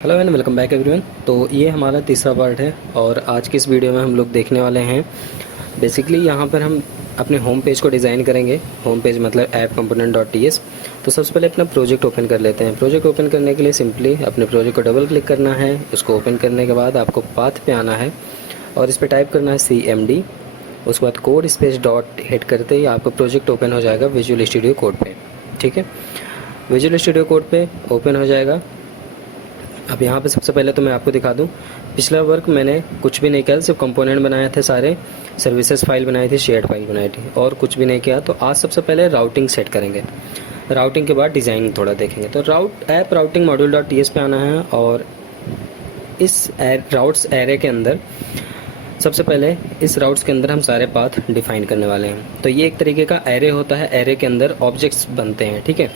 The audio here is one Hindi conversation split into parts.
Hello and welcome back everyone. तो ये हमारा तीसरा पार्ट है और आज की इस वीडियो में हम लोग देखने वाले हैं बेसिकली यहाँ पर हम अपने होम पेज को डिज़ाइन करेंगे। होम पेज मतलब app component dot T S. तो सबसे पहले अपना प्रोजेक्ट ओपन कर लेते हैं। प्रोजेक्ट ओपन करने के लिए सिंपली अपने प्रोजेक्ट को डबल क्लिक करना है। उसको ओपन करने के बाद आपको पाथ पे आना है और इस पर टाइप करना है CMD। उसके बाद कोड स्पेस डॉट हिट करते ही आपका प्रोजेक्ट ओपन हो जाएगा विजुअल स्टूडियो कोड पे। ठीक है, विजुअल स्टूडियो कोड पे ओपन हो जाएगा। अब यहाँ पे सबसे पहले तो मैं आपको दिखा दूँ, पिछला वर्क मैंने कुछ भी नहीं किया, सिर्फ कंपोनेंट बनाए थे, सारे सर्विसेज फाइल बनाई थी, शेयर्ड फाइल बनाई थी और कुछ भी नहीं किया। तो आज सबसे पहले राउटिंग सेट करेंगे। राउटिंग के बाद डिज़ाइनिंग थोड़ा देखेंगे। तो app routing module dot T S पे आना है और इस राउट्स एरे के अंदर सबसे पहले इस राउट्स के अंदर हम सारे पाथ डिफाइन करने वाले हैं। तो ये एक तरीके का एरे होता है, एरे के अंदर ऑब्जेक्ट्स बनते हैं। ठीक है,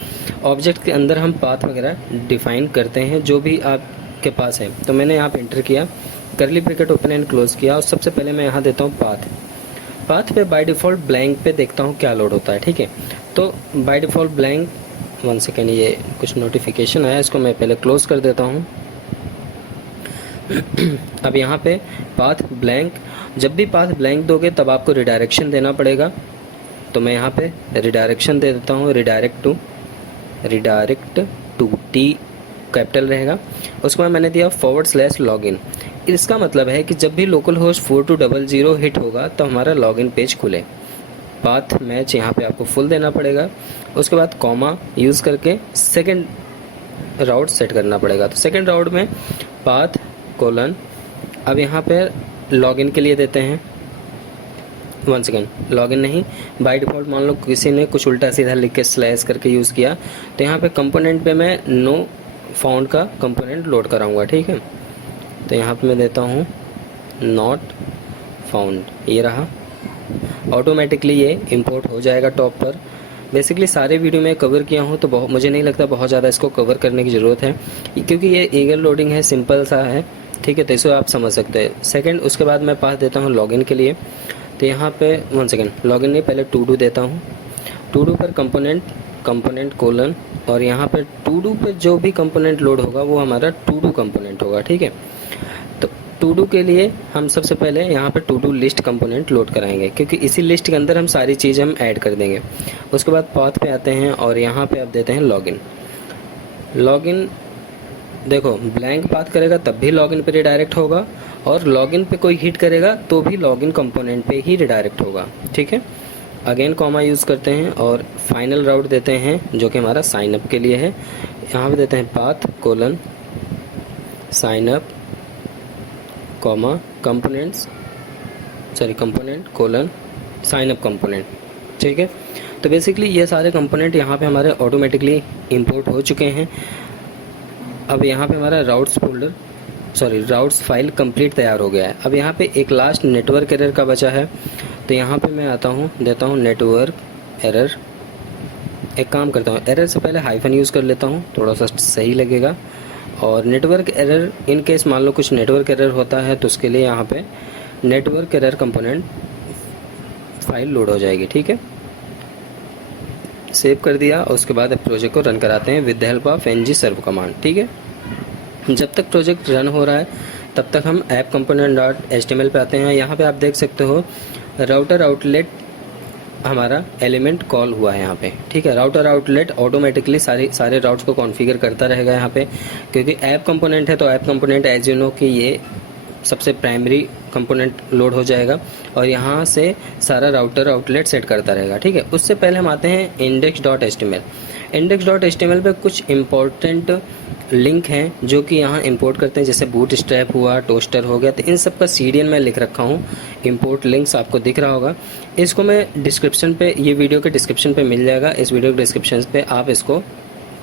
ऑब्जेक्ट के अंदर हम पाथ वगैरह डिफाइन करते हैं जो भी आपके पास है। तो मैंने यहाँ पे एंटर किया, करली ब्रैकेट ओपन एंड क्लोज किया और सबसे पहले मैं यहाँ देता हूँ पाथ। पाथ पे बाय डिफ़ॉल्ट ब्लैंक पे देखता हूँ क्या लोड होता है। ठीक है, तो बाय डिफ़ॉल्ट ब्लैंक, 1 सेकेंड, ये कुछ नोटिफिकेशन आया, इसको मैं पहले क्लोज कर देता हूँ। अब यहाँ पे पाथ ब्लैंक, जब भी पाथ ब्लैंक दोगे तब आपको रिडायरेक्शन देना पड़ेगा। तो मैं यहाँ पे रिडायरेक्शन दे देता हूँ, रिडायरेक्ट टू टी कैपिटल रहेगा। उसके बाद मैंने दिया /login। इसका मतलब है कि जब भी लोकल होस्ट 4200 हिट होगा तो हमारा लॉगिन पेज खुले। पाथ मैच यहाँ पे आपको फुल देना पड़ेगा। उसके बाद कॉमा यूज़ करके सेकेंड राउट सेट करना पड़ेगा। तो सेकेंड राउट में पाथ कोलन, अब यहाँ पे लॉगिन के लिए देते हैं 1 सेकेंड, लॉगिन नहीं, बाय डिफ़ॉल्ट मान लो किसी ने कुछ उल्टा सीधा लिख के स्लैश करके यूज़ किया, तो यहाँ पे कंपोनेंट पे मैं नो फाउंड का कंपोनेंट लोड कराऊंगा। ठीक है, तो यहाँ पे मैं देता हूँ नॉट फाउंड, ये रहा, ऑटोमेटिकली ये इंपोर्ट हो जाएगा टॉप पर। बेसिकली सारे वीडियो में कवर किया हूँ तो मुझे नहीं लगता बहुत ज़्यादा इसको कवर करने की ज़रूरत है, क्योंकि ये ईगल लोडिंग है, सिंपल सा है। ठीक है, तो इसको आप समझ सकते हैं। सेकंड, उसके बाद मैं पास देता हूँ लॉगिन के लिए। तो यहाँ पे 1 सेकेंड, लॉगिन नहीं, पहले टू डू देता हूँ। टू डू पर कंपोनेंट कोलन, और यहाँ पे टू डू पे जो भी कंपोनेंट लोड होगा वो हमारा टू डू कंपोनेंट होगा। ठीक है, तो टू डू के लिए हम सबसे पहले यहाँ पे to do list component load कराएंगे, क्योंकि इसी लिस्ट के अंदर हम सारी चीज़ हम ऐड कर देंगे। उसके बाद पाथ पे आते हैं और यहाँ पे आप देते हैं लॉगिन। देखो, ब्लैंक पाथ करेगा तब भी लॉगिन पे रिडायरेक्ट होगा, और लॉगिन पे कोई हिट करेगा तो भी लॉगिन कंपोनेंट पे ही रिडायरेक्ट होगा। ठीक है, अगेन कॉमा यूज़ करते हैं और फाइनल राउट देते हैं जो कि हमारा साइन अप के लिए है। यहाँ पे देते हैं path colon sign up comma component colon sign up component. ठीक है, तो बेसिकली ये सारे कंपोनेंट यहाँ पे हमारे ऑटोमेटिकली इंपोर्ट हो चुके हैं। अब यहाँ पे हमारा राउट्स फाइल कंप्लीट तैयार हो गया है। अब यहाँ पे एक लास्ट नेटवर्क एरर का बचा है, तो यहाँ पे मैं आता हूँ, देता हूँ नेटवर्क एरर। एक काम करता हूँ, एरर से पहले हाइफन यूज़ कर लेता हूँ, थोड़ा सा सही लगेगा। और नेटवर्क एरर, इन केस मान लो कुछ नेटवर्क एरर होता है तो उसके लिए यहाँ पे network error component file load हो जाएगी। ठीक है, सेव कर दिया और उसके बाद प्रोजेक्ट को रन कराते हैं with the help of ng serve command. ठीक है, जब तक प्रोजेक्ट रन हो रहा है तब तक हम ऐप कंपोनेंट डॉट HTML पे आते हैं। यहाँ पे आप देख सकते हो राउटर आउटलेट हमारा एलिमेंट कॉल हुआ है यहाँ पे। ठीक है, राउटर आउटलेट ऑटोमेटिकली सारे राउट्स को कॉन्फ़िगर करता रहेगा यहाँ पे, क्योंकि ऐप कंपोनेंट है। तो app component as you know कि ये सबसे प्राइमरी कंपोनेंट लोड हो जाएगा और यहाँ से सारा राउटर आउटलेट सेट करता रहेगा। ठीक है, उससे पहले हम आते हैं index.html। index.html पे कुछ इम्पोर्टेंट लिंक हैं जो कि यहाँ इंपोर्ट करते हैं, जैसे बूटस्ट्रैप हुआ, टोस्टर हो गया। तो इन सब का CDN मैं लिख रखा हूँ, इंपोर्ट लिंक्स आपको दिख रहा होगा। इसको मैं डिस्क्रिप्शन पे, ये वीडियो के डिस्क्रिप्शन पे मिल जाएगा। इस वीडियो के डिस्क्रिप्शन पे आप इसको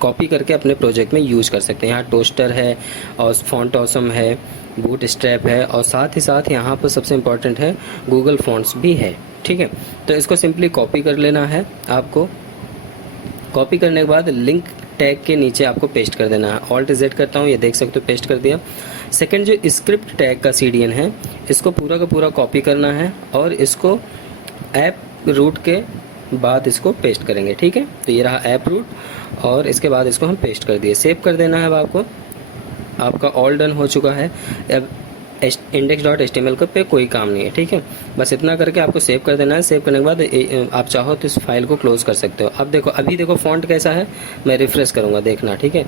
कॉपी करके अपने प्रोजेक्ट में यूज़ कर सकते हैं। यहाँ टोस्टर है और फॉन्ट ऑसम है, बूटस्ट्रैप है, और साथ ही साथ यहाँ पर सबसे इम्पोर्टेंट है गूगल फॉन्ट्स भी है। ठीक है, तो इसको सिंपली कॉपी कर लेना है आपको। कॉपी करने के बाद लिंक टैग के नीचे आपको पेस्ट कर देना है। Alt+Z करता हूँ, ये देख सकते हो पेस्ट कर दिया। सेकंड, जो स्क्रिप्ट टैग का CDN है, इसको पूरा का पूरा कॉपी करना है और इसको ऐप रूट के बाद इसको पेस्ट करेंगे। ठीक है, तो ये रहा ऐप रूट और इसके बाद इसको हम पेस्ट कर दिए। सेव कर देना है अब आपको। आपका ऑल डन हो चुका है। अब index.html का पे कोई काम नहीं है, ठीक है। बस इतना करके आपको सेव कर देना है। सेव करने के बाद आप चाहो तो इस फाइल को क्लोज कर सकते हो। अब देखो, अभी देखो फॉन्ट कैसा है। मैं रिफ्रेश करूँगा, देखना, ठीक है।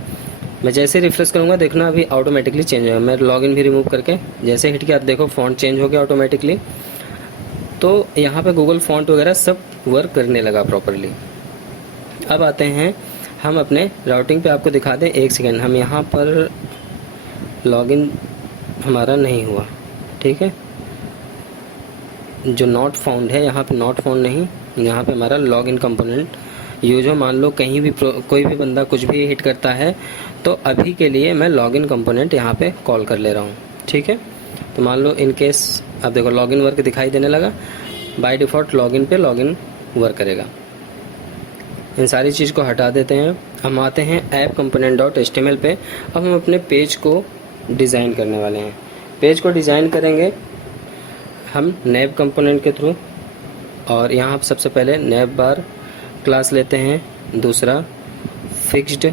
मैं जैसे रिफ्रेश करूँगा देखना अभी ऑटोमेटिकली चेंज होगा। मैं लॉगिन भी रिमूव करके जैसे हिट किया, देखो फॉन्ट चेंज हो गया ऑटोमेटिकली। तो यहाँ पे गूगल फॉन्ट वगैरह सब वर्क करने लगा प्रॉपरली। अब आते हैं हम अपने राउटिंग पे, आपको दिखा दें, एक सेकेंड। हम यहाँ पर लॉगिन हमारा नहीं हुआ, ठीक है। जो नॉट फाउंड है यहाँ पे, नॉट फाउंड नहीं, यहाँ पे हमारा लॉगिन कंपोनेंट यूज हो। मान लो कहीं भी कोई भी बंदा कुछ भी हिट करता है तो अभी के लिए मैं लॉगिन कंपोनेंट यहाँ पे कॉल कर ले रहा हूँ, ठीक है। तो मान लो इन केस, अब देखो लॉगिन वर्क दिखाई देने लगा। बाय डिफ़ॉल्ट लॉगिन पे लॉगिन वर्क करेगा। इन सारी चीज़ को हटा देते हैं। हम आते हैं ऐप कंपोनेंट डॉट HTML पे। अब हम अपने पेज को डिज़ाइन करने वाले हैं। पेज को डिज़ाइन करेंगे हम नैब कंपोनेंट के थ्रू। और यहाँ सबसे पहले नैब बार क्लास लेते हैं। दूसरा फिक्स्ड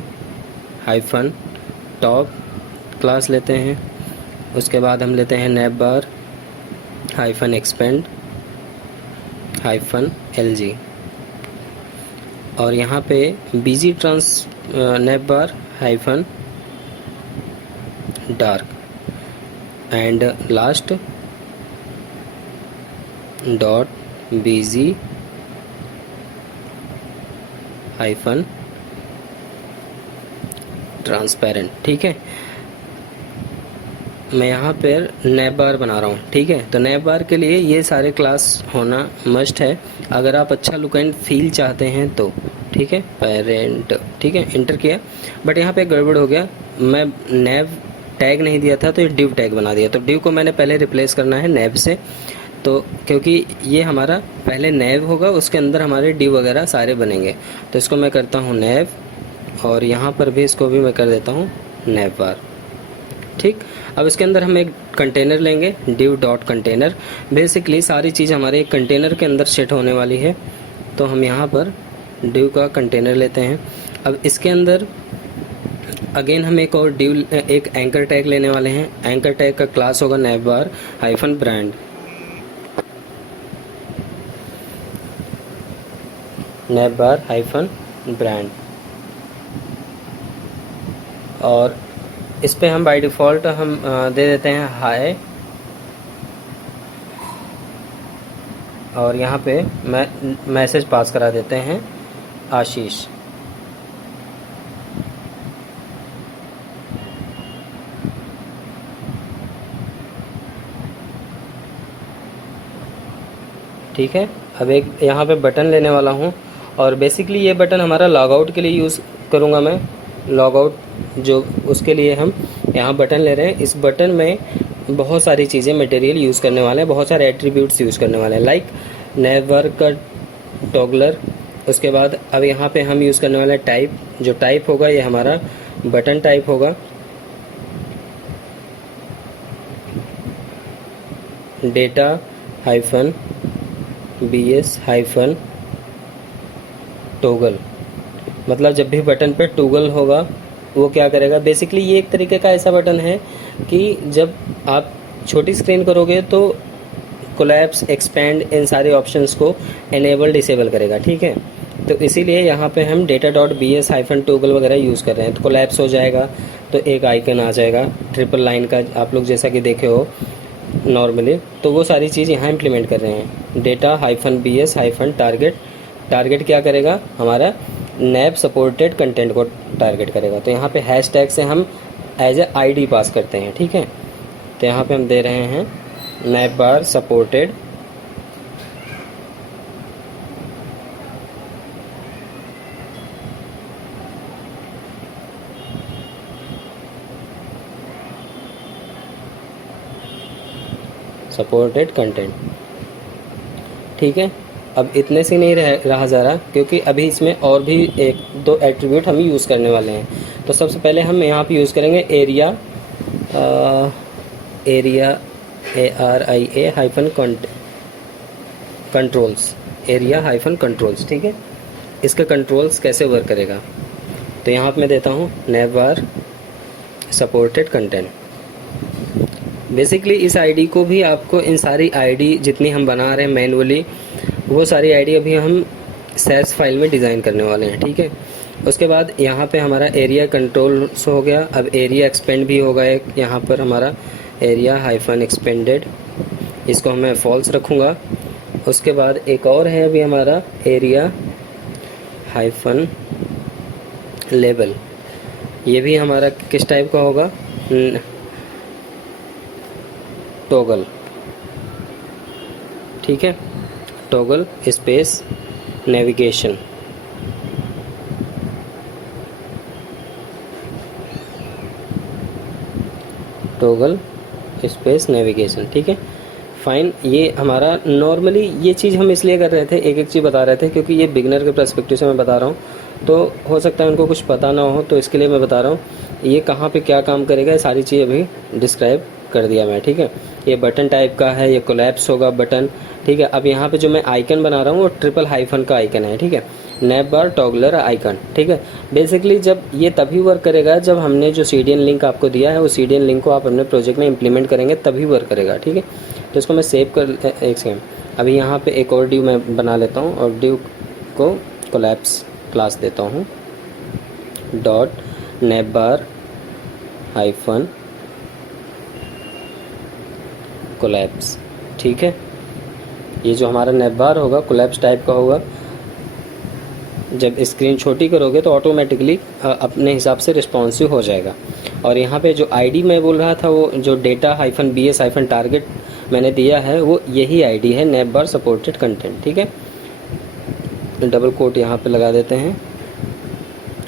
हाइफन टॉप क्लास लेते हैं। उसके बाद हम लेते हैं nav bar hyphen expand hyphen LG। और यहाँ पे BG trans nav bar hyphen dark and last dot BG hyphen transparent, ठीक है। मैं यहाँ पर नैब बार बना रहा हूँ, ठीक है। तो नैब बार के लिए ये सारे क्लास होना मस्ट है अगर आप अच्छा लुक एंड फील चाहते हैं तो, ठीक है। पेरेंट, ठीक है, इंटर किया। बट यहाँ पे गड़बड़ हो गया, मैं नैब टैग नहीं दिया था तो ये डिव टैग बना दिया। तो डिव को मैंने पहले रिप्लेस करना है नैब से। तो क्योंकि ये हमारा पहले नैब होगा, उसके अंदर हमारे डिव वगैरह सारे बनेंगे। तो इसको मैं करता हूँ नैब, और यहाँ पर भी इसको भी मैं कर देता हूँ नैब बार, ठीक। अब इसके अंदर हम एक कंटेनर लेंगे, डिव डॉट कंटेनर। बेसिकली सारी चीज़ हमारे एक कंटेनर के अंदर सेट होने वाली है। तो हम यहाँ पर डिव का कंटेनर लेते हैं। अब इसके अंदर अगेन हम एक और डिव, एक एंकर टैग लेने वाले हैं। एंकर टैग का क्लास होगा नैब बार हाइफन ब्रांड, नैब बार हाइफन ब्रांड। और इस पे हम बाय डिफ़ॉल्ट हम दे देते हैं हाय। और यहाँ पे मैसेज पास करा देते हैं आशीष। ठीक है। अब एक यहाँ पे बटन लेने वाला हूँ, और बेसिकली ये बटन हमारा लॉग आउट के लिए यूज़ करूँगा मैं। लॉग आउट जो, उसके लिए हम यहाँ बटन ले रहे हैं। इस बटन में बहुत सारी चीज़ें, मटेरियल यूज़ करने वाले हैं, बहुत सारे एट्रीब्यूट्स यूज़ करने वाले हैं, लाइक नैब बार का टॉगलर। उसके बाद अब यहाँ पे हम यूज़ करने वाले हैं टाइप। जो टाइप होगा ये हमारा बटन टाइप होगा। Data hyphen BS hyphen toggle, मतलब जब भी बटन पे टोगल होगा वो क्या करेगा। बेसिकली ये एक तरीके का ऐसा बटन है कि जब आप छोटी स्क्रीन करोगे तो कोलैप्स, एक्सपेंड, इन सारे ऑप्शंस को एनेबल डिसेबल करेगा, ठीक है। तो इसीलिए यहाँ पे हम data dot BS hyphen toggle वगैरह यूज़ कर रहे हैं। तो कोलैप्स हो जाएगा तो एक आइकन आ जाएगा ट्रिपल लाइन का, आप लोग जैसा कि देखे हो नॉर्मली। तो वो सारी चीज़ यहाँ इम्प्लीमेंट कर रहे हैं। Data hyphen BS hyphen target, target क्या करेगा, हमारा नैब सपोर्टेड कंटेंट को टारगेट करेगा। तो यहाँ पे हैश टैग से हम एज ए ID पास करते हैं, ठीक है। तो यहाँ पे हम दे रहे हैं नैब बार सपोर्टेड कंटेंट, ठीक है। अब इतने से नहीं रहा जा रहा, क्योंकि अभी इसमें और भी एक दो एट्रीब्यूट हम यूज़ करने वाले हैं। तो सबसे पहले हम यहाँ पे यूज़ करेंगे area, ARIA hyphen controls, area hyphen controls, ठीक है। इसका कंट्रोल्स कैसे वर्क करेगा, तो यहाँ पे मैं देता हूँ नैब बार सपोर्टेड कंटेंट। बेसिकली इस आईडी को भी आपको इन सारी आईडी जितनी हम बना रहे हैं मैनुअली, वो सारी आईडी अभी हम सैस फाइल में डिज़ाइन करने वाले हैं, ठीक है। उसके बाद यहाँ पे हमारा एरिया कंट्रोल हो गया। अब एरिया एक्सपेंड भी होगा एक, यहाँ पर हमारा एरिया हाइफन एक्सपेंडेड, इसको मैं फॉल्स रखूँगा। उसके बाद एक और है अभी हमारा एरिया हाइफन लेबल, ये भी हमारा किस टाइप का होगा, टॉगल, ठीक है। Toggle space navigation, toggle space navigation, ठीक है, फाइन। ये हमारा नॉर्मली ये चीज़ हम इसलिए कर रहे थे, एक एक चीज़ बता रहे थे क्योंकि ये बिगनर के पर्सपेक्टिव से मैं बता रहा हूँ, तो हो सकता है उनको कुछ पता ना हो, तो इसके लिए मैं बता रहा हूँ ये कहाँ पे क्या काम करेगा, ये सारी चीज़ अभी डिस्क्राइब कर दिया मैं, ठीक है। ये बटन टाइप का है, ये कोलैप्स होगा बटन, ठीक है। अब यहाँ पे जो मैं आइकन बना रहा हूँ वो ट्रिपल हाइफन का आइकन है, ठीक है, नैप बार टॉगलर आइकन, ठीक है। बेसिकली जब ये तभी वर्क करेगा जब हमने जो CDN लिंक आपको दिया है, वो CDN लिंक को आप अपने प्रोजेक्ट में इम्प्लीमेंट करेंगे तभी वर्क करेगा, ठीक है। तो इसको मैं सेव कर, एक सेकेंड, अभी यहाँ पे एक और ड्यू मैं बना लेता हूँ और ड्यू को कोलैप्स क्लास देता हूँ, dot nap bar hyphen collapse, ठीक है। ये जो हमारा नैप बार होगा कोलैप्स टाइप का होगा। जब स्क्रीन छोटी करोगे तो ऑटोमेटिकली अपने हिसाब से रिस्पॉन्सिव हो जाएगा। और यहाँ पे जो आईडी मैं बोल रहा था, वो जो data hyphen BS hyphen target मैंने दिया है, वो यही आईडी है, नैप बार सपोर्टेड कंटेंट, ठीक है। डबल कोट यहाँ पे लगा देते हैं,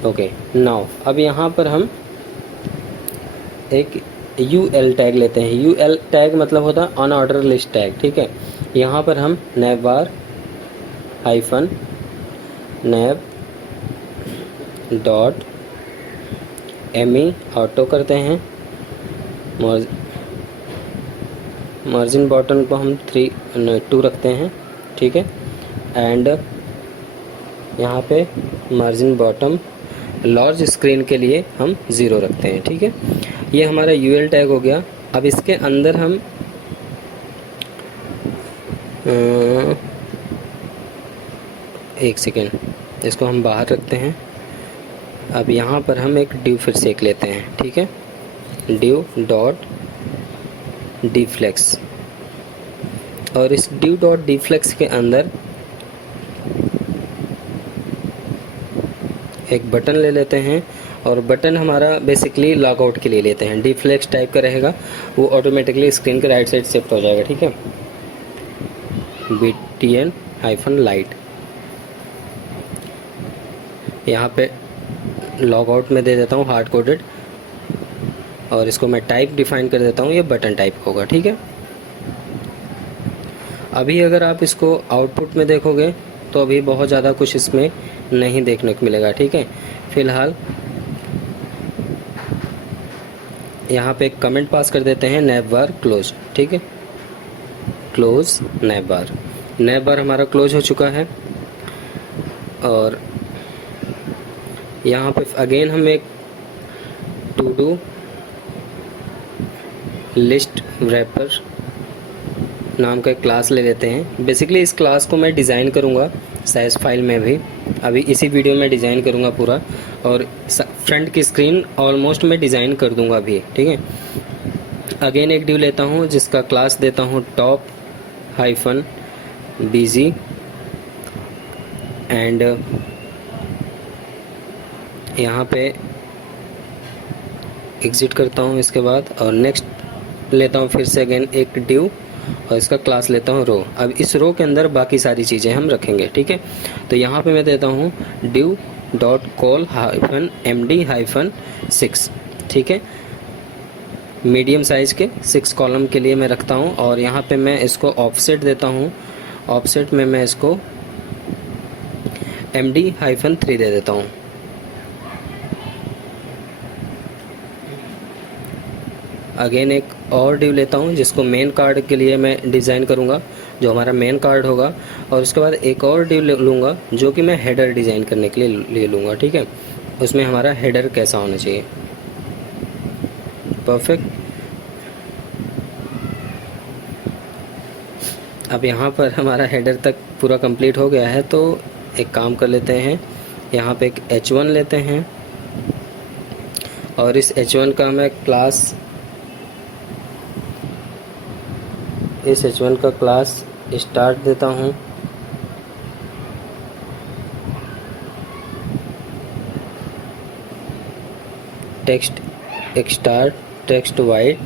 ओके। नाउ अब यहाँ पर हम एक UL टैग लेते हैं। UL टैग मतलब होता है अनऑर्डर लिस्ट टैग, ठीक है। यहाँ पर हम nav bar hyphen nav dot ME auto करते हैं, मार्जिन बॉटम को हम 2 रखते हैं, ठीक है। एंड यहाँ पे मार्जिन बॉटम लार्ज स्क्रीन के लिए हम 0 रखते हैं, ठीक है। ये हमारा UL टैग हो गया। अब इसके अंदर हम एक सेकेंड, इसको हम बाहर रखते हैं। अब यहाँ पर हम एक ड्यू फिर से एक लेते हैं, ठीक है, ड्यू डॉट डिफ्लेक्स, और इस ड्यू डॉट डिफ्लेक्स के अंदर एक बटन ले लेते हैं, और बटन हमारा बेसिकली लॉगआउट के लिए लेते हैं, डिफ्लेक्स टाइप का रहेगा, वो ऑटोमेटिकली स्क्रीन के राइट साइड शिफ्ट हो जाएगा, ठीक है। BTN हाइफन लाइट, यहाँ पे लॉगआउट में दे देता हूँ हार्ड कोडेड, और इसको मैं टाइप डिफाइन कर देता हूँ, ये बटन टाइप होगा, ठीक है। अभी अगर आप इसको आउटपुट में देखोगे तो अभी बहुत ज़्यादा कुछ इसमें नहीं देखने को मिलेगा, ठीक है। फिलहाल यहाँ पे एक कमेंट पास कर देते हैं, नैप बार क्लोज, ठीक है, क्लोज नैप बार। नैप बार हमारा क्लोज हो चुका है। और यहाँ पे अगेन हम एक टू डू लिस्ट रैपर नाम का एक क्लास ले लेते हैं। बेसिकली इस क्लास को मैं डिज़ाइन करूँगा सैस फाइल में भी, अभी इसी वीडियो में डिज़ाइन करूँगा पूरा, और फ्रंट की स्क्रीन ऑलमोस्ट मैं डिज़ाइन कर दूँगा अभी, ठीक है। अगेन एक ड्यू लेता हूँ जिसका क्लास देता हूँ टॉप हाइफन BG, एंड यहाँ पे एग्ज़िट करता हूँ इसके बाद, और नेक्स्ट लेता हूँ फिर से अगेन एक ड्यू, और इसका क्लास लेता हूँ रो। अब इस रो के अंदर बाकी सारी चीज़ें हम रखेंगे, ठीक है। तो यहाँ पे मैं देता हूँ due dot call hyphen MD hyphen 6, ठीक है, मीडियम साइज़ के 6 कॉलम के लिए मैं रखता हूँ। और यहाँ पे मैं इसको ऑफसेट देता हूँ, ऑफसेट में मैं इसको MD हाइफन 3 दे देता हूँ। अगेन एक और ड्यू लेता हूँ जिसको मेन कार्ड के लिए मैं डिज़ाइन करूँगा, जो हमारा मेन कार्ड होगा, और उसके बाद एक और ड्यू लूँगा जो कि मैं हेडर डिज़ाइन करने के लिए ले लूँगा, ठीक है। उसमें हमारा हेडर कैसा होना चाहिए, परफेक्ट। अब यहाँ पर हमारा हेडर तक पूरा कंप्लीट हो गया है, तो एक काम कर लेते हैं, यहाँ पे एक h1 लेते हैं और इस h1 का मैं क्लास, इस h1 का क्लास स्टार्ट देता हूँ। टेक्स्ट एक स्टार्ट, टेक्स्ट वाइट,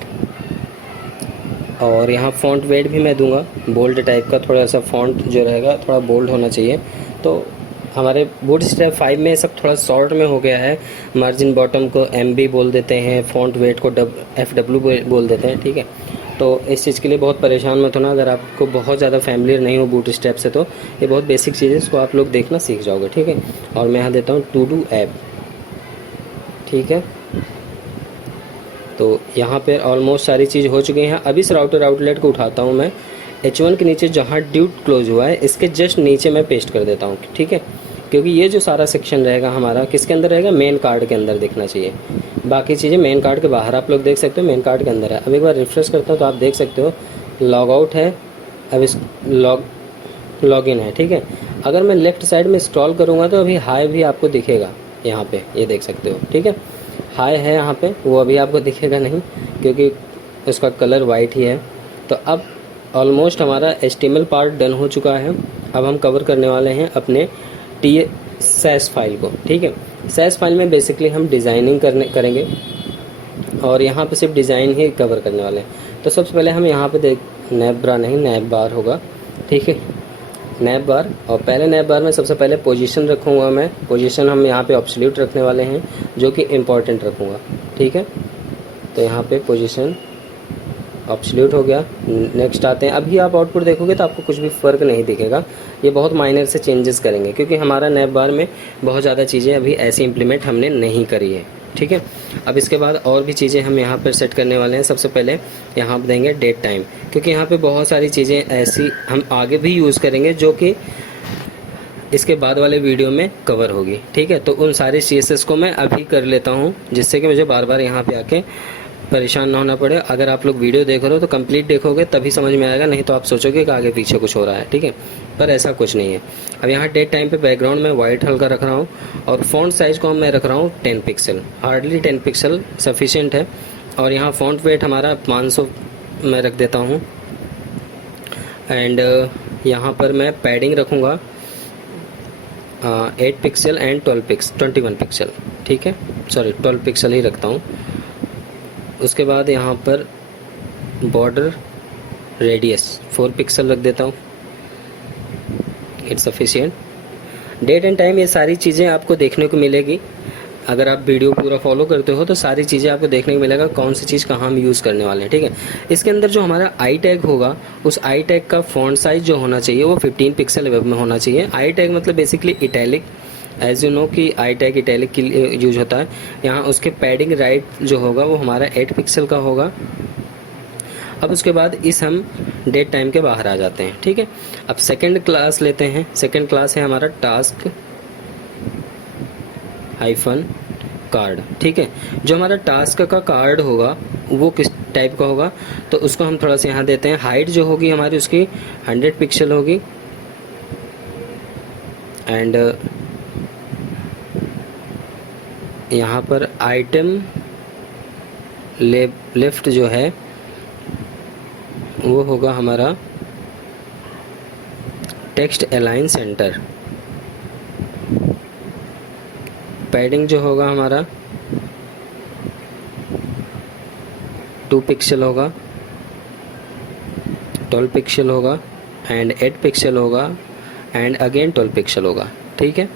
और यहाँ फ़ॉन्ट वेट भी मैं दूंगा बोल्ड टाइप का, थोड़ा सा फ़ॉन्ट जो रहेगा थोड़ा बोल्ड होना चाहिए। तो हमारे बूटस्ट्रैप 5 में सब थोड़ा शॉर्ट में हो गया है, मार्जिन बॉटम को MB बोल देते हैं, फ़ॉन्ट वेट को FW बोल देते हैं, ठीक है। तो इस चीज़ के लिए बहुत परेशान मत होना, अगर आपको बहुत ज़्यादा फैमिलियर नहीं हो बूटस्ट्रैप से, तो ये बहुत बेसिक चीज़ें, इसको आप लोग देखना सीख जाओगे, ठीक है। और मैं यहाँ देता हूँ टू डू ऐप, ठीक है। तो यहाँ पर ऑलमोस्ट सारी चीज़ हो चुकी हैं। अब इस राउटर आउटलेट को उठाता हूँ मैं, H1 के नीचे जहाँ ड्यूट क्लोज हुआ है इसके जस्ट नीचे मैं पेस्ट कर देता हूँ, ठीक है। क्योंकि ये जो सारा सेक्शन रहेगा हमारा किसके अंदर रहेगा, मेन कार्ड के अंदर दिखना चाहिए। बाकी चीज़ें मेन कार्ड के बाहर आप लोग देख सकते हो, मेन कार्ड के अंदर है। अब एक बार रिफ्रेश करता हूँ तो आप देख सकते हो लॉग आउट है, अब इस लॉग इन है, ठीक है। अगर मैं लेफ़्ट साइड में स्क्रॉल करूँगा तो अभी हाई भी आपको दिखेगा यहाँ पे, ये देख सकते हो, ठीक है। हाई है यहाँ पे, वो अभी आपको दिखेगा नहीं क्योंकि उसका कलर वाइट ही है। तो अब ऑलमोस्ट हमारा HTML पार्ट डन हो चुका है। अब हम कवर करने वाले हैं अपने सैस फाइल को, ठीक है। सैस फाइल में बेसिकली हम डिज़ाइनिंग करेंगे और यहाँ पे सिर्फ डिज़ाइन ही कवर करने वाले हैं। तो सबसे पहले हम यहाँ पे नैब बार होगा, ठीक है, नैब बार। और पहले नैब बार में सबसे पहले पोजीशन रखूँगा मैं, पोजीशन हम यहाँ पे ऑब्सोल्यूट रखने वाले हैं जो कि इम्पोर्टेंट रखूँगा, ठीक है। तो यहाँ पे पोजीशन ऑब्सोल्यूट हो गया। नेक्स्ट आते हैं, अभी आप आउटपुट देखोगे तो आपको कुछ भी फ़र्क नहीं दिखेगा, ये बहुत माइनर से चेंजेस करेंगे क्योंकि हमारा नैब बार में बहुत ज़्यादा चीज़ें अभी ऐसी इम्प्लीमेंट हमने नहीं करी है, ठीक है। अब इसके बाद और भी चीज़ें हम यहाँ पर सेट करने वाले हैं। सबसे पहले यहाँ पर देंगे डेट टाइम, क्योंकि यहाँ पे बहुत सारी चीज़ें ऐसी हम आगे भी यूज़ करेंगे जो कि इसके बाद वाले वीडियो में कवर होगी, ठीक है। तो उन सारे CSS को मैं अभी कर लेता हूँ जिससे कि मुझे बार बार यहाँ पे आके परेशान ना होना पड़े। अगर आप लोग वीडियो देख रहे हो तो कंप्लीट देखोगे तभी समझ में आएगा, नहीं तो आप सोचोगे कि आगे पीछे कुछ हो रहा है, ठीक है, पर ऐसा कुछ नहीं है। अब यहाँ डेट टाइम पे बैकग्राउंड में वाइट हल्का रख रहा हूँ और फ़ॉन्ट साइज़ को मैं रख रहा हूँ 10 पिक्सल, हार्डली 10 पिक्सल सफिशिएंट है। और यहाँ फ़ॉन्ट वेट हमारा 500 मैं रख देता हूँ। एंड यहाँ पर मैं पैडिंग रखूँगा 8 पिक्सल एंड 21 पिक्सल, ठीक है, सॉरी 12 पिक्सल ही रखता हूँ। उसके बाद यहाँ पर बॉर्डर रेडियस 4 पिक्सल रख देता हूँ, it's sufficient. Date and time, ये सारी चीज़ें आपको देखने को मिलेगी। अगर आप वीडियो पूरा फॉलो करते हो तो सारी चीज़ें आपको देखने को मिलेगा कौन सी चीज़ कहाँ हम यूज़ करने वाले हैं, ठीक है। इसके अंदर जो हमारा आई टैग होगा उस आई टैग का फॉन्ट साइज़ जो होना चाहिए वो 15 पिक्सल वेब में होना चाहिए। आई टैग मतलब basically italic, as you know कि आई टैग इटैलिक के लिए यूज होता है। यहाँ उसके पैडिंग राइट जो होगा वो हमारा 8 पिक्सल का होगा। अब उसके बाद इस हम डेट टाइम के बाहर आ जाते हैं, ठीक है। अब सेकंड क्लास लेते हैं। सेकंड क्लास है हमारा टास्क हाइफन कार्ड, ठीक है। जो हमारा टास्क का कार्ड होगा वो किस टाइप का होगा तो उसको हम थोड़ा सा यहाँ देते हैं। हाइट जो होगी हमारी उसकी 100 पिक्सल होगी एंड यहाँ पर आइटम लेफ्ट जो है वो होगा हमारा टेक्स्ट अलाइन सेंटर। पैडिंग जो होगा हमारा 2 पिक्सल होगा, 12 पिक्सल होगा एंड 8 पिक्सल होगा एंड अगेन 12 पिक्सल होगा, ठीक है।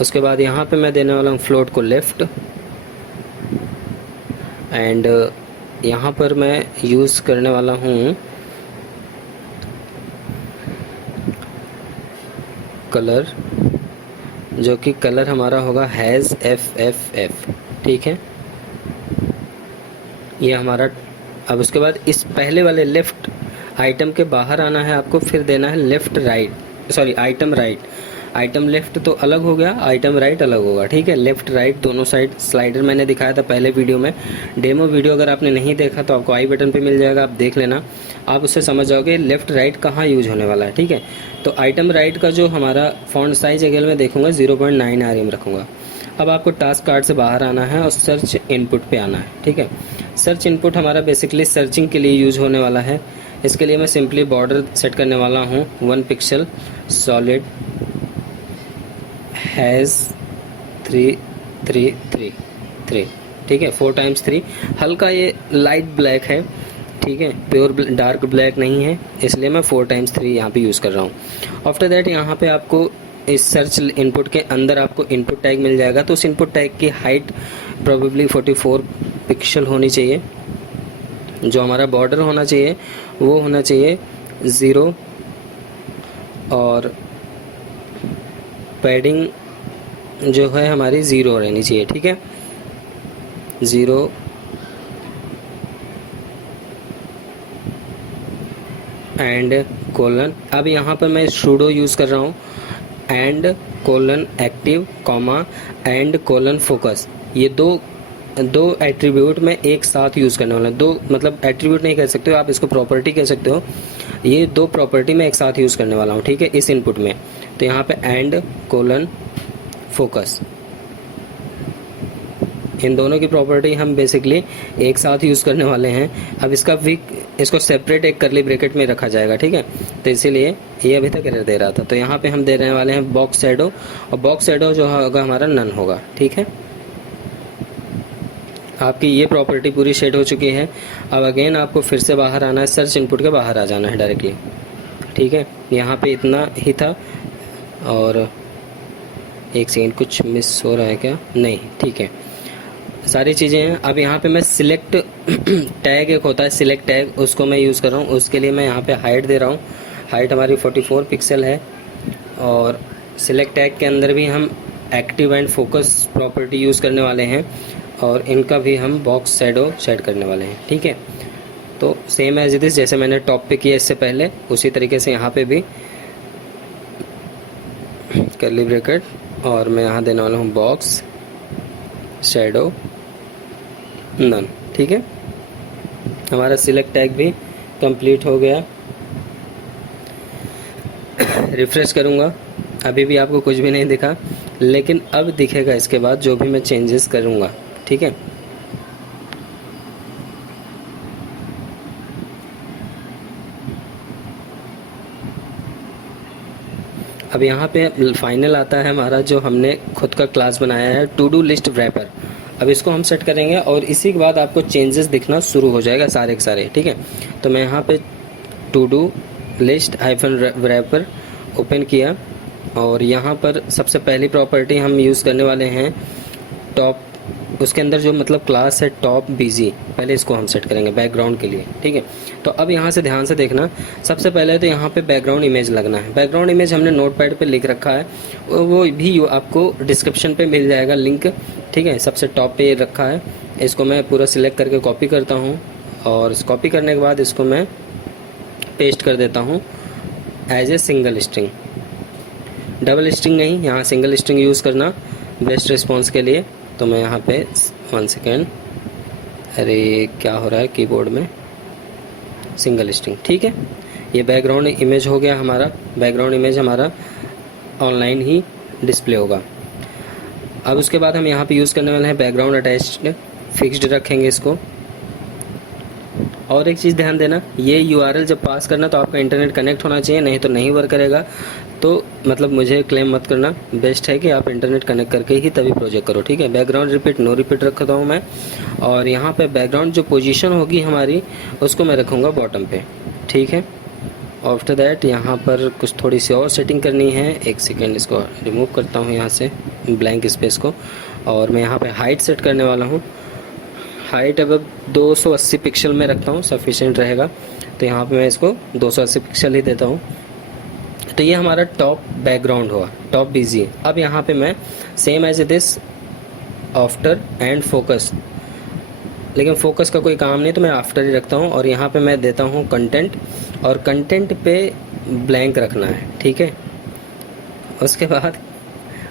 उसके बाद यहाँ पे मैं देने वाला हूँ फ्लोट को लेफ़्ट एंड यहाँ पर मैं यूज़ करने वाला हूँ कलर, जो कि कलर हमारा होगा हैज़ FFF, ठीक है, ये हमारा। अब उसके बाद इस पहले वाले लेफ़्ट आइटम के बाहर आना है आपको, फिर देना है left right, sorry item right. Item left तो अलग हो गया, आइटम राइट अलग होगा, ठीक है। लेफ्ट राइट दोनों साइड स्लाइडर मैंने दिखाया था पहले वीडियो में। डेमो वीडियो अगर आपने नहीं देखा तो आपको आई बटन पे मिल जाएगा, आप देख लेना, आप उससे समझ जाओगे लेफ्ट राइट कहाँ यूज होने वाला है, ठीक है। तो आइटम राइट का जो हमारा फॉन्ट साइज अगर मैं देखूंगा 0.9 RM रखूँगा। अब आपको टास्क कार्ड से बाहर आना है और सर्च इनपुट पे आना है, ठीक है। सर्च इनपुट हमारा बेसिकली सर्चिंग के लिए यूज होने वाला है। इसके लिए मैं सिंपली बॉर्डर सेट करने वाला हूँ 1 पिक्सल सॉलिड हैज़ 3 3 3 3, ठीक है, 4 टाइम्स 3। हल्का ये लाइट ब्लैक है, ठीक है, प्योर डार्क ब्लैक नहीं है, इसलिए मैं 4 टाइम्स 3 यहाँ पे यूज़ कर रहा हूँ। आफ्टर दैट यहाँ पे आपको इस सर्च इनपुट के अंदर आपको इनपुट टैग मिल जाएगा। तो उस इनपुट टैग की हाइट प्रोबेबली 44 पिक्सल होनी चाहिए। जो हमारा बॉर्डर होना चाहिए वो होना चाहिए 0 और पैडिंग जो है हमारी 0 रहनी चाहिए, ठीक है, 0 एंड कोलन। अब यहाँ पर मैं सूडो यूज़ कर रहा हूँ, and colon active comma and colon focus. ये दो एट्रीब्यूट में एक साथ यूज़ करने वाला है। दो मतलब एट्रीब्यूट नहीं कह सकते हो आप, इसको प्रॉपर्टी कह सकते हो। ये 2 प्रॉपर्टी में एक साथ यूज़ करने वाला हूँ, ठीक है, इस इनपुट में। तो यहाँ पे एंड कोलन फोकस, इन दोनों की प्रॉपर्टी हम बेसिकली एक साथ यूज़ करने वाले हैं। अब इसको सेपरेट एक करली ब्रैकेट में रखा जाएगा, ठीक है। तो इसीलिए ये अभी तक एरर दे रहा था। तो यहाँ पे हम देने वाले हैं बॉक्स शैडो, और बॉक्स शैडो जो होगा हमारा नन होगा, ठीक है। आपकी ये प्रॉपर्टी पूरी शेड हो चुकी है। अब अगेन आपको फिर से बाहर आना है, सर्च इनपुट के बाहर आ जाना है डायरेक्टली, ठीक है। यहाँ पे इतना ही था, और एक सेकेंड कुछ मिस हो रहा है क्या, नहीं, ठीक है, सारी चीज़ें हैं। अब यहाँ पे मैं सिलेक्ट टैग एक होता है सिलेक्ट टैग, उसको मैं यूज़ कर रहा हूँ। उसके लिए मैं यहाँ पे हाइट दे रहा हूँ, हाइट हमारी 44 पिक्सल है। और सिलेक्ट टैग के अंदर भी हम active and focus property use करने वाले हैं, और इनका भी हम बॉक्स शैडो सेट करने वाले हैं, ठीक है। तो सेम एज इट इज़, जैसे मैंने टॉप पे किया इससे पहले, उसी तरीके से यहाँ पे भी कर्ली ब्रैकेट, और मैं यहाँ देने वाला हूँ बॉक्स शैडो नन, ठीक है। हमारा सिलेक्ट टैग भी कंप्लीट हो गया। रिफ्रेश करूँगा, अभी भी आपको कुछ भी नहीं दिखा, लेकिन अब दिखेगा इसके बाद जो भी मैं चेंजेस करूँगा, ठीक है। अब यहाँ पे फाइनल आता है हमारा जो हमने खुद का क्लास बनाया है टू डू लिस्ट रैपर। अब इसको हम सेट करेंगे और इसी के बाद आपको चेंजेस दिखना शुरू हो जाएगा सारे के सारे, ठीक है। तो मैं यहाँ पे to do list hyphen wrapper open किया, और यहाँ पर सबसे पहली प्रॉपर्टी हम यूज़ करने वाले हैं टॉप, उसके अंदर जो मतलब क्लास है टॉप बिजी, पहले इसको हम सेट करेंगे बैकग्राउंड के लिए, ठीक है। तो अब यहाँ से ध्यान से देखना, सबसे पहले तो यहाँ पे बैकग्राउंड इमेज लगना है। बैकग्राउंड इमेज हमने नोटपैड पे लिख रखा है, वो भी आपको डिस्क्रिप्शन पे मिल जाएगा लिंक, ठीक है। सबसे टॉप पे ये रखा है, इसको मैं पूरा सिलेक्ट करके कॉपी करता हूँ, और कॉपी करने के बाद इसको मैं पेस्ट कर देता हूँ as a single string, double string नहीं, यहाँ सिंगल स्ट्रिंग यूज़ करना बेस्ट रिस्पॉन्स के लिए। तो मैं यहाँ पे 1 सेकेंड, अरे क्या हो रहा है कीबोर्ड में, सिंगल स्ट्रिंग, ठीक है। ये बैकग्राउंड इमेज हो गया हमारा, बैकग्राउंड इमेज हमारा ऑनलाइन ही डिस्प्ले होगा। अब उसके बाद हम यहाँ पे यूज़ करने वाले हैं बैकग्राउंड अटैच्ड, फिक्स्ड रखेंगे इसको। और एक चीज़ ध्यान देना, ये URL जब पास करना तो आपका इंटरनेट कनेक्ट होना चाहिए, नहीं तो नहीं वर्क करेगा। तो मतलब मुझे क्लेम मत करना, बेस्ट है कि आप इंटरनेट कनेक्ट करके ही तभी प्रोजेक्ट करो, ठीक है। बैकग्राउंड रिपीट नो रिपीट रखता हूँ मैं, और यहाँ पे बैकग्राउंड जो पोजीशन होगी हमारी उसको मैं रखूँगा बॉटम पे, ठीक है। आफ्टर दैट यहाँ पर कुछ थोड़ी सी और सेटिंग करनी है, एक सेकेंड इसको रिमूव करता हूँ यहाँ से ब्लैंक स्पेस को, और मैं यहाँ पे हाइट सेट करने वाला हूँ। हाइट अब 280 पिक्सल में रखता हूँ, सफिशिएंट रहेगा। तो यहाँ पे मैं इसको 280 पिक्सल ही देता हूँ। तो ये हमारा टॉप बैकग्राउंड हुआ, टॉप बिजी। अब यहाँ पे मैं same as it is after and focus, लेकिन फोकस का कोई काम नहीं तो मैं आफ्टर ही रखता हूँ, और यहाँ पे मैं देता हूँ कंटेंट, और कंटेंट पे ब्लैंक रखना है, ठीक है। उसके बाद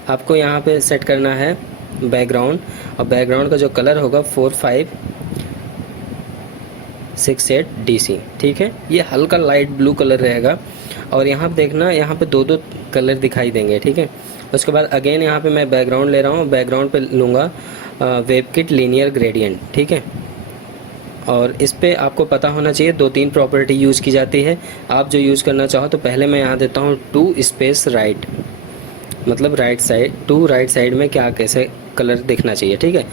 आपको यहाँ पे सेट करना है बैकग्राउंड, और बैकग्राउंड का जो कलर होगा 4568 DC, ठीक है। ये हल्का लाइट ब्लू कलर रहेगा, और यहाँ पे देखना, यहाँ पे दो दो कलर दिखाई देंगे, ठीक है। उसके बाद अगेन यहाँ पे मैं बैकग्राउंड ले रहा हूँ, बैकग्राउंड पे लूँगा वेबकिट लीनियर ग्रेडियंट, ठीक है। और इस पे आपको पता होना चाहिए 2-3 प्रॉपर्टी यूज़ की जाती है। आप जो यूज़ करना चाहो तो पहले मैं यहाँ देता हूँ 2 स्पेस राइट, मतलब राइट साइड, 2 राइट साइड में क्या कैसे कलर दिखना चाहिए, ठीक है।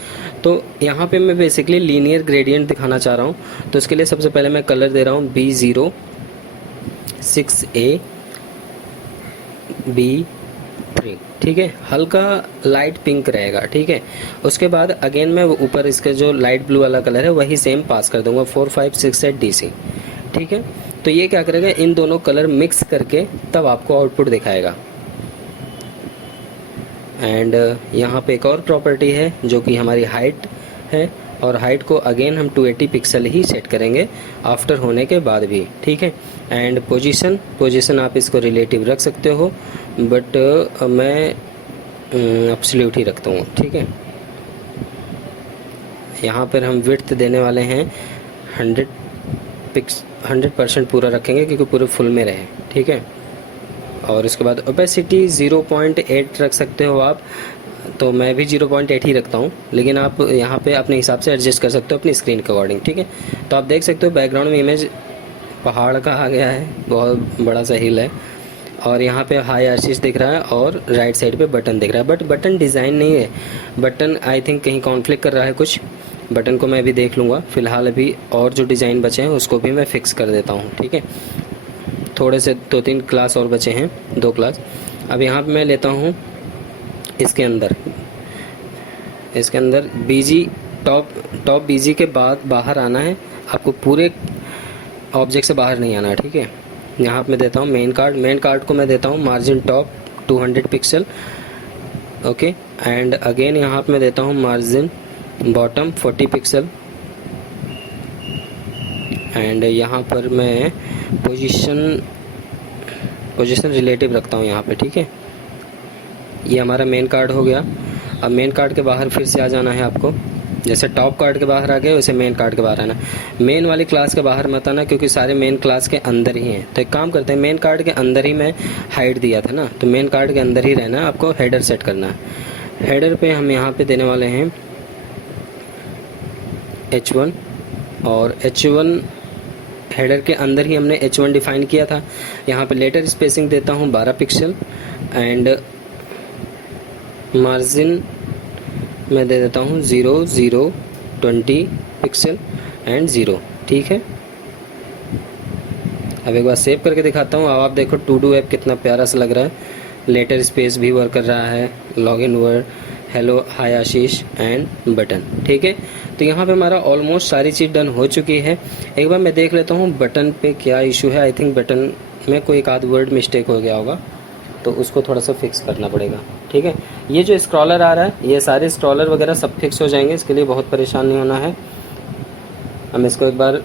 तो यहाँ पे मैं बेसिकली लीनियर ग्रेडियंट दिखाना चाह रहा हूँ, तो इसके लिए सबसे पहले मैं कलर दे रहा हूँ B06A B3, ठीक है। हल्का लाइट पिंक रहेगा, ठीक है। उसके बाद अगेन मैं ऊपर इसके जो लाइट ब्लू वाला कलर है वही सेम पास कर दूंगा 4568 DC, ठीक है। तो ये क्या करेगा, इन दोनों कलर मिक्स करके तब आपको आउटपुट दिखाएगा। एंड यहाँ पे एक और प्रॉपर्टी है जो कि हमारी हाइट है, और हाइट को अगेन हम 280 पिक्सल ही सेट करेंगे आफ्टर होने के बाद भी, ठीक है। एंड पोजीशन आप इसको रिलेटिव रख सकते हो, बट मैं एब्सोल्यूट ही रखता हूँ, ठीक है। यहाँ पर हम विड्थ देने वाले हैं 100% पूरा रखेंगे क्योंकि पूरे फुल में रहे, ठीक है। और उसके बाद ओपेसिटी 0.8 रख सकते हो आप, तो मैं भी 0.8 ही रखता हूँ, लेकिन आप यहाँ पे अपने हिसाब से एडजस्ट कर सकते हो अपनी स्क्रीन के अकॉर्डिंग, ठीक है। तो आप देख सकते हो बैकग्राउंड में इमेज पहाड़ का आ गया है, बहुत बड़ा सा हिल है, और यहाँ पे हाई आशीष दिख रहा है, और राइट साइड पे बटन दिख रहा है, बट बटन डिज़ाइन नहीं है, बटन आई थिंक कहीं कॉन्फ्लिक्ट कर रहा है कुछ। बटन को मैं भी देख लूँगा, फ़िलहाल अभी और जो डिज़ाइन बचे हैं उसको भी मैं फ़िक्स कर देता हूँ, ठीक है। थोड़े से 2-3 क्लास और बचे हैं, 2 क्लास। अब यहाँ पे मैं लेता हूँ इसके अंदर बीजी टॉप बीजी के बाद बाहर आना है आपको, पूरे ऑब्जेक्ट से बाहर नहीं आना है, ठीक है। यहाँ पे मैं देता हूँ मेन कार्ड को मैं देता हूँ margin top 200 pixel, okay. And again यहाँ पे मैं देता हूँ मार्जिन बॉटम 40 पिक्सल, एंड यहाँ पर मैं पोजीशन रिलेटिव रखता हूँ यहाँ पे, ठीक है। ये हमारा मेन कार्ड हो गया। अब मेन कार्ड के बाहर फिर से आ जाना है आपको, जैसे टॉप कार्ड के बाहर आ गए वैसे मेन कार्ड के बाहर आना। मेन वाली क्लास के बाहर मत आना क्योंकि सारे मेन क्लास के अंदर ही हैं। तो एक काम करते हैं, मेन कार्ड के अंदर ही मैं हाइड दिया था ना, तो मेन कार्ड के अंदर ही रहना है आपको। हेडर सेट करना है, हेडर पे हम यहाँ पे देने वाले हैं H1, और H1 हेडर के अंदर ही हमने H1 डिफाइन किया था। यहाँ पे लेटर स्पेसिंग देता हूँ 12 पिक्सल, एंड मार्जिन मैं दे देता हूँ 0-0-20 पिक्सल एंड 0, ठीक है। अब एक बार सेव करके दिखाता हूँ। अब आप देखो टू डू ऐप कितना प्यारा सा लग रहा है, लेटर स्पेस भी वर्क कर रहा है, login word, hello, hi Ashish and button, ठीक है। तो यहाँ पे हमारा ऑलमोस्ट सारी चीज़ डन हो चुकी है। एक बार मैं देख लेता हूँ बटन पे क्या इशू है। आई थिंक बटन में कोई एक आध वर्ड मिस्टेक हो गया होगा, तो उसको थोड़ा सा फिक्स करना पड़ेगा, ठीक है। ये जो स्क्रॉलर आ रहा है, ये सारे स्क्रॉलर वगैरह सब फिक्स हो जाएंगे, इसके लिए बहुत परेशान नहीं होना है। हम इसको एक बार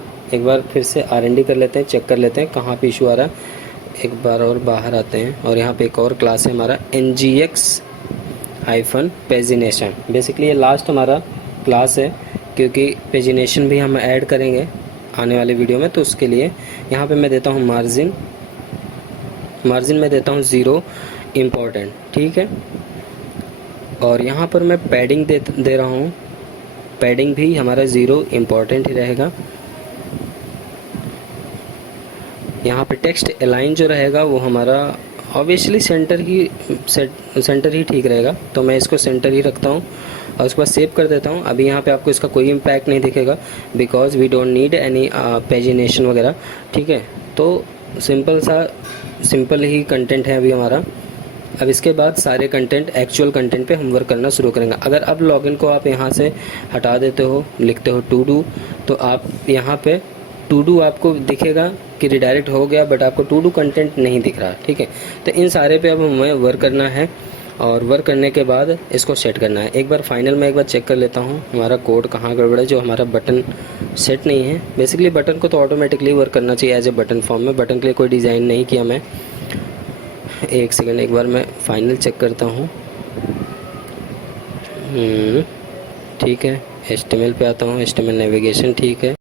फिर से R&D कर लेते हैं, चेक कर लेते हैं कहाँ पे इशू आ रहा है। एक बार और बाहर आते हैं, और यहाँ पे एक और क्लास है हमारा ngx-pagination। बेसिकली ये लास्ट हमारा क्लास है क्योंकि पेजिनेशन भी हम ऐड करेंगे आने वाले वीडियो में, तो उसके लिए यहाँ पे मैं देता हूँ मार्जिन में देता हूँ 0 इम्पोर्टेंट, ठीक है। और यहाँ पर मैं पैडिंग दे रहा हूँ, पैडिंग भी हमारा 0 इम्पोर्टेंट ही रहेगा। यहाँ पे टेक्स्ट अलाइन जो रहेगा वो हमारा ऑब्वियसली सेंटर ही ठीक रहेगा, तो मैं इसको सेंटर ही रखता हूँ और उसके बाद सेव कर देता हूँ। अभी यहाँ पे आपको इसका कोई इम्पैक्ट नहीं दिखेगा because we don't need any pagination वगैरह, ठीक है। तो सिंपल ही कंटेंट है अभी हमारा। अब इसके बाद सारे कंटेंट, एक्चुअल कंटेंट पे हम वर्क करना शुरू करेंगे। अगर अब लॉगिन को आप यहाँ से हटा देते हो, लिखते हो टू डू, तो आप यहाँ पे टू डू आपको दिखेगा कि रिडायरेक्ट हो गया, बट आपको टू डू कंटेंट नहीं दिख रहा, ठीक है। तो इन सारे पे अब हमें वर्क करना है, और वर्क करने के बाद इसको सेट करना है। एक बार फाइनल में एक बार चेक कर लेता हूँ हमारा कोड कहाँ गड़बड़ है, जो हमारा बटन सेट नहीं है। बेसिकली बटन को तो ऑटोमेटिकली वर्क करना चाहिए एज ए बटन फॉर्म में, बटन के लिए कोई डिज़ाइन नहीं किया मैं। एक सेकंड, एक बार मैं फाइनल चेक करता हूँ। ठीक है, HTML पे आता हूँ, HTML नेविगेशन ठीक है।